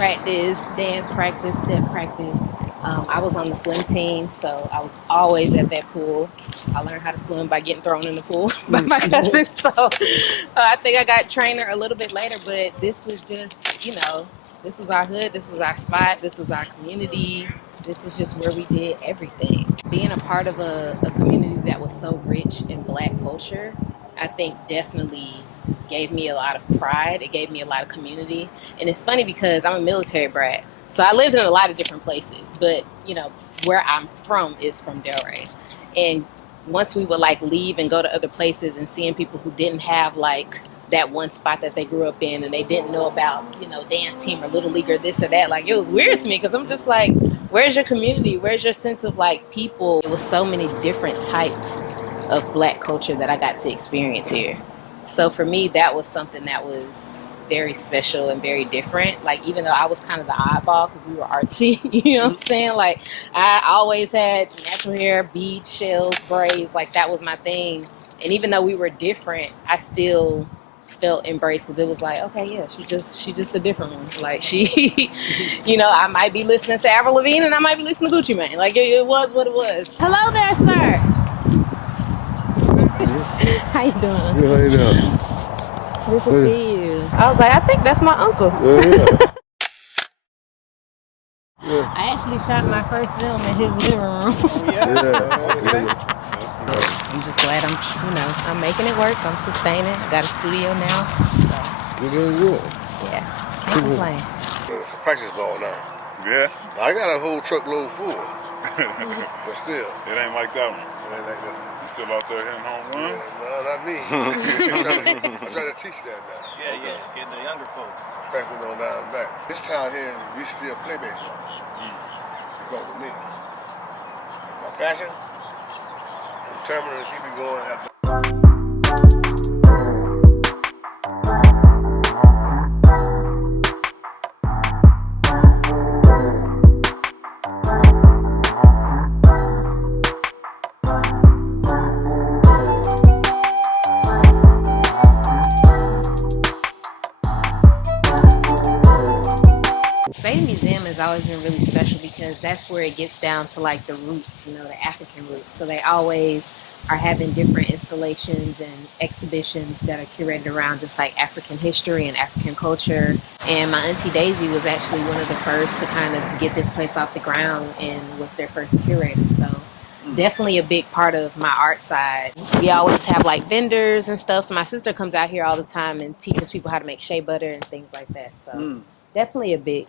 practice, dance practice, step practice. I was on the swim team, so I was always at that pool. I learned how to swim by getting thrown in the pool by my cousin. So I think I got trainer a little bit later, but this was just, this was our hood, this was our spot, this was our community. This is just where we did everything. Being a part of a community that was so rich in Black culture, I think definitely gave me a lot of pride. It gave me a lot of community. And it's funny because I'm a military brat. So I lived in a lot of different places, but where I'm from is from Delray. And once we would leave and go to other places and seeing people who didn't have that one spot that they grew up in and they didn't know about, dance team or little league or this or that, it was weird to me because I'm just like, where's your community? Where's your sense of people? It was so many different types of Black culture that I got to experience here. So for me, that was something that was very special and very different. Even though I was kind of the oddball because we were artsy, you know what I'm saying? I always had natural hair, beads, shells, braids. That was my thing. And even though we were different, I still felt embraced because it was okay, yeah, she just a different one. she, I might be listening to Avril Lavigne and I might be listening to Gucci Mane. It was what it was. Hello there, sir. How you doing? Good, how you doing? Good to see you. I was like, I think that's my uncle. Yeah. I actually shot my first film in his living room. I'm just glad I'm making it work. I'm sustaining. I got a studio now. So You're doing good. Yeah, can't complain. It's a practice ball now. Yeah? I got a whole truckload full. But still. It ain't like that one. It ain't like this one. You still out there hitting home runs? Yeah, no, not me. I'm trying to teach that now. Yeah, getting the younger folks. Passing on down and back. This town here, we still play baseball. Because of me. It's my passion. I'm determined to keep it going after. Spady Museum has always been really special because that's where it gets down to the roots, the African roots. So they always are having different installations and exhibitions that are curated around just African history and African culture. And my auntie Daisy was actually one of the first to kind of get this place off the ground and was their first curator. So definitely a big part of my art side. We always have vendors and stuff. So my sister comes out here all the time and teaches people how to make shea butter and things like that. So definitely a big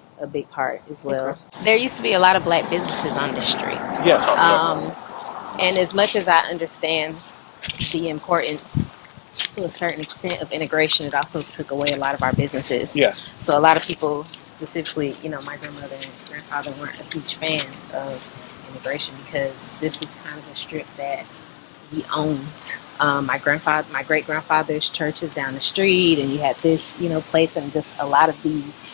part as well. Okay. There used to be a lot of Black businesses on this street. Yes. And as much as I understand the importance to a certain extent of integration, it also took away a lot of our businesses. Yes. So a lot of people, specifically, my grandmother and grandfather weren't a huge fan of integration because this was kind of a strip that we owned. My great grandfather's church is down the street, and you had this, place, and just a lot of these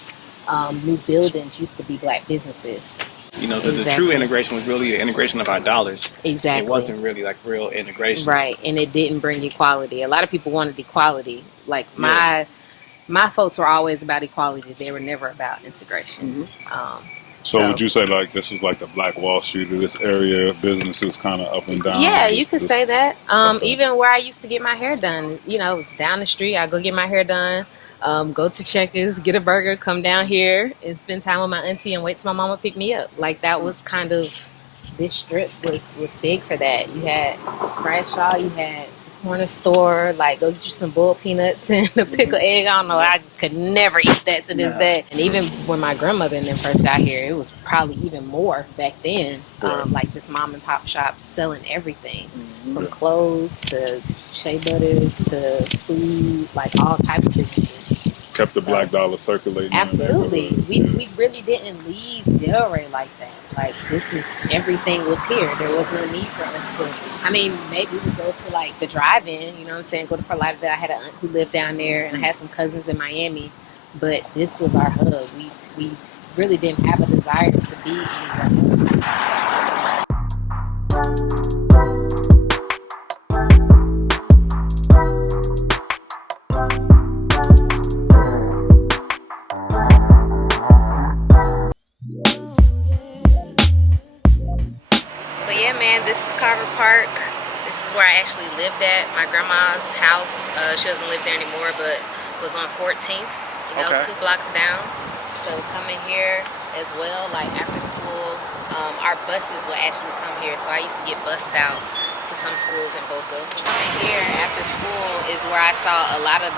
new buildings used to be Black businesses. Because the true integration was really the integration of our dollars. Exactly. It wasn't really real integration. Right, and it didn't bring equality. A lot of people wanted equality. My folks were always about equality. They were never about integration. So would you say this is the Black Wall Street of this area, businesses kind of up and down? Yeah, you could say that. Even where I used to get my hair done, it's down the street. I go get my hair done, go to Checkers, get a burger, come down here and spend time with my auntie and wait till my mama pick me up. That was kind of, this strip was big for that. You had Bradshaw, you had corner store, go get you some boiled peanuts and a pickled egg. I don't know, I could never eat that to this day. And even when my grandmother and them first got here, it was probably even more back then. Just mom and pop shops selling everything, from clothes to shea butters to food, all types of businesses. Kept the Black dollar circulating. Absolutely. We really didn't leave Delray like that. This is, everything was here. There was no need for us to, maybe we would go to the drive-in, go to Perlita. I had an aunt who lived down there and I had some cousins in Miami, but this was our hub. We really didn't have a desire to be anywhere else. man, this is Carver Park. This is where I actually lived at. My grandma's house. She doesn't live there anymore, but was on 14th, you know, 2 blocks down. So coming here as well, like after school, our buses would actually come here. So I used to get bussed out to some schools in Boca. Coming here after school is where I saw a lot of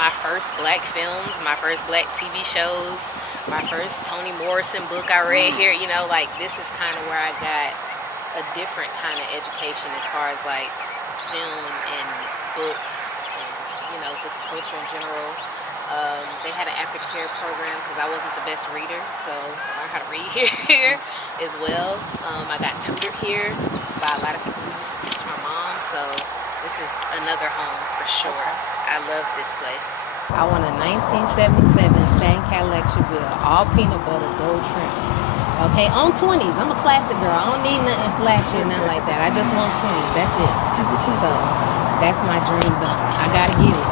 my first black films, my first black TV shows, my first Toni Morrison book I read here. You know, like this is kind of where I got a different kind of education as far as like film and books and, you know, just culture in general. They had an aftercare program because I wasn't the best reader, so I learned how to read here as well. I got tutored here by a lot of people who used to teach my mom, so this is another home for sure. I love this place. I want a 1977 Satin Cadillac Chevelle, all peanut butter, gold trims. Okay, on 20s. I'm a classic girl. I don't need nothing flashy or nothing like that. I just want 20s. That's it. So that's my dream zone. I gotta get it.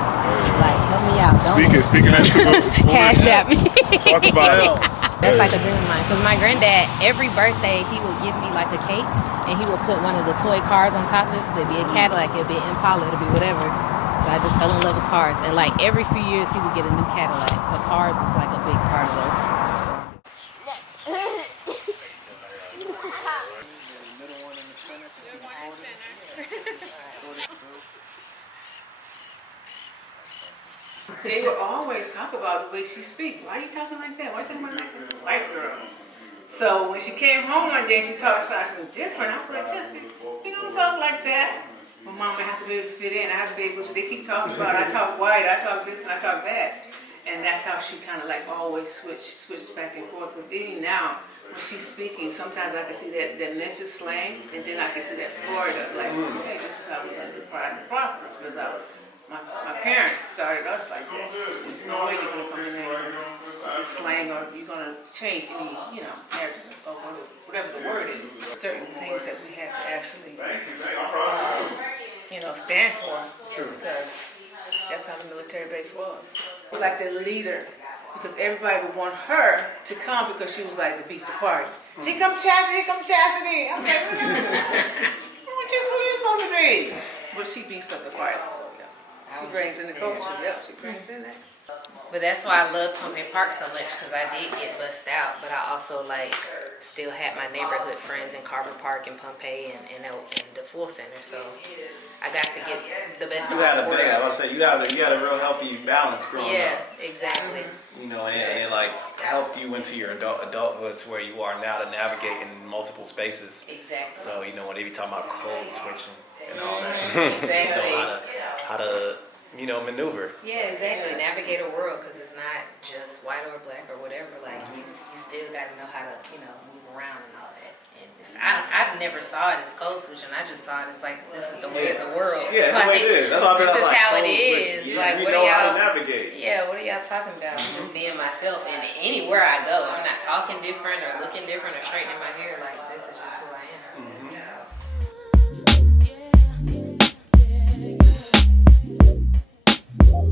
Like, help me out. Speaking that to cash at me. Talk about it. That's like a dream of mine. Because my granddad, every birthday, he would give me like a cake, and he would put one of the toy cars on top of it. So it'd be a Cadillac, it'd be an Impala, it'd be whatever. So I just fell in love with cars. And like every few years, he would get a new Cadillac. So cars was like a big part of this. They would always talk about the way she speaks. Why are you talking like that? Why are you talking like a white girl? So when she came home one day, she talked something different. I was like, Jessica, you don't talk like that. My mom would have to be able to fit in. I have to be able to, they keep talking about, I talk white, I talk this, and I talk that. And that's how she kind of like always switched back and forth. Because even now, when she's speaking, sometimes I can see that Memphis slang, and then I can see that Florida. Like, hey, this is how we learn this part and proper. Because my parents started us like that. There's no way you're going to come in there with this slang, or you're going to change any, you know, narrative or whatever the word is. Certain things that we have to actually, you know, stand for. Because that's how the military base was. Like the leader, because everybody would want her to come because she was like the beat the party. Here comes Chassidy, here comes Chassidy. I'm like, what are you supposed to be? But she beats up the party. She brings in the culture. Yep, she brings in that. But that's why I love Pompeii Park so much, because I did get bussed out, but I also like still had my neighborhood friends in Carver Park and Pompeii and the Full Center. So I got to get the best of both worlds. I was say you had a real healthy balance growing up. Yeah, exactly. You know, and it like helped you into your adulthood to where you are now to navigate in multiple spaces. Exactly. So you know when they be talking about code switching and all that, exactly. you know how to you know maneuver. Yeah, exactly. Navigate a world, because it's not just white or black or whatever. Like you still got to know how to move around and all that. And I've never saw it as code switching. I just saw it as like this is the way of the world. Yeah, that's like, the way it is. That's why this is like, how it is. Like we what know are how y'all to navigate? Yeah, what are y'all talking about? I'm just being myself, and anywhere I go, I'm not talking different or looking different or straightening my hair. Like this is just who I am.